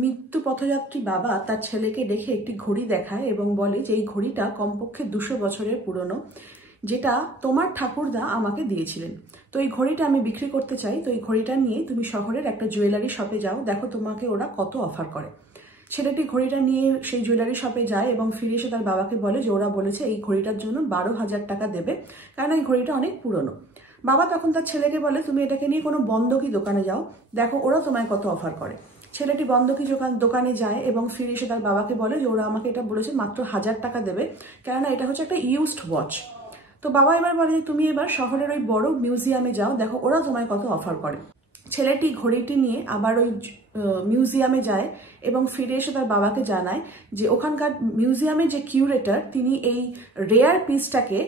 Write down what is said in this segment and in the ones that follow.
মৃত্যু পথযাত্রী বাবা তার ছেলেকে দেখে একটি ঘড়ি দেখায় এবং বলে যে এই ঘড়িটা কমপক্ষে 200 বছরের পুরনো, যেটা তোমার ঠাকুরদা আমাকে দিয়েছিলেন। তো এই ঘড়িটা আমি বিক্রি করতে চাই, তো এই ঘড়িটা নিয়ে তুমি শহরের একটা জুয়েলারি শপে যাও, দেখো তোমাকে ওরা কত অফার করে। ছেলেটি ঘড়িটা নিয়ে সেই জুয়েলারি শপে যায় এবং ফিরে এসে তার বাবাকে বলে যে ওরা বলেছে এই ঘড়িটার জন্য 12,000 টাকা দেবে, কারণ এই ঘড়িটা অনেক পুরনো। বাবা তখন তার ছেলেকে বলে তুমি এটাকে নিয়ে কোনো বন্ধকি দোকানে যাও, দেখো ওরা তোমায় কত অফার করে। ছেলেটি বন্ধকি দোকানে যায় এবং ফিরে এসে তার বাবাকে বলে যে ওরা আমাকে এটা বলেছে মাত্র 1000 টাকা দেবে, কেননা এটা হচ্ছে একটা ইউজড ওয়াচ। তো বাবা এবার বলে যে তুমি এবার শহরের ওই বড় মিউজিয়ামে যাও, দেখো ওরা তোমায় কত অফার করে। ছেলেটি ঘড়িটি নিয়ে আবার ওই মিউজিয়ামে যায় এবং ফিরে এসে তার বাবাকে জানায় যে ওখানকার মিউজিয়ামের যে কিউরেটর তিনি এই রেয়ার পিসটাকে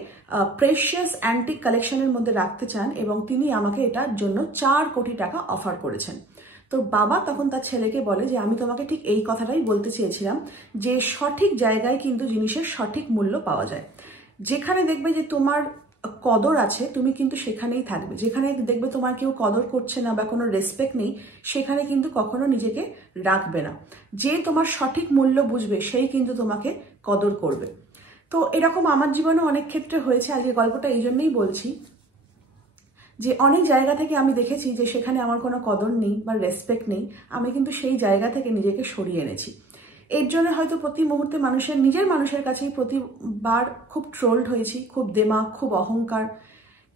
প্রেশিয়াস অ্যান্টিক কালেকশনের মধ্যে রাখতে চান এবং তিনি আমাকে এটার জন্য 4 কোটি টাকা অফার করেছেন। তো বাবা তখন তার ছেলেকে বলে যে আমি তোমাকে ঠিক এই কথাটাই বলতে চেয়েছিলাম যে সঠিক জায়গায় কিন্তু জিনিসের সঠিক মূল্য পাওয়া যায়। যেখানে দেখবে যে তোমার কদর আছে তুমি কিন্তু সেখানেই থাকবে, যেখানে দেখবে তোমার কেউ কদর করছে না বা কোনো রেসপেক্ট নেই সেখানে কিন্তু কখনো নিজেকে রাখবে না। যে তোমার সঠিক মূল্য বুঝবে সেই কিন্তু তোমাকে কদর করবে। তো এরকম আমার জীবনে অনেক ক্ষেত্রে হয়েছে। আজকে গল্পটা এই জন্যই বলছি যে অনেক জায়গা থেকে আমি দেখেছি যে সেখানে আমার কোনো কদর নেই বা রেসপেক্ট নেই, আমি কিন্তু সেই জায়গা থেকে নিজেকে সরিয়ে এনেছি। এর জন্য হয়তো প্রতি মুহূর্তে নিজের মানুষের কাছেই প্রতিবার খুব ট্রোলড হয়েছি, খুব দেমাগ, খুব অহংকার।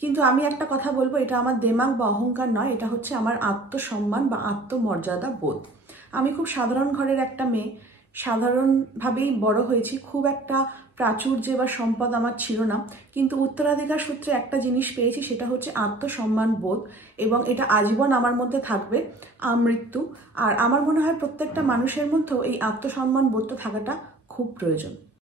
কিন্তু আমি একটা কথা বলবো, এটা আমার দেমাগ বা অহংকার নয়, এটা হচ্ছে আমার আত্মসম্মান বা আত্মমর্যাদা বোধ। আমি খুব সাধারণ ঘরের একটা মেয়ে, সাধারণভাবেই বড় হয়েছি, খুব একটা প্রাচুর্য বা সম্পদ আমার ছিল না, কিন্তু উত্তরাধিকার সূত্রে একটা জিনিস পেয়েছি, সেটা হচ্ছে আত্মসম্মান বোধ, এবং এটা আজীবন আমার মধ্যে থাকবে আমৃত্যু। আর আমার মনে হয় প্রত্যেকটা মানুষের মধ্যেও এই আত্মসম্মান বোধটা থাকাটা খুব প্রয়োজন।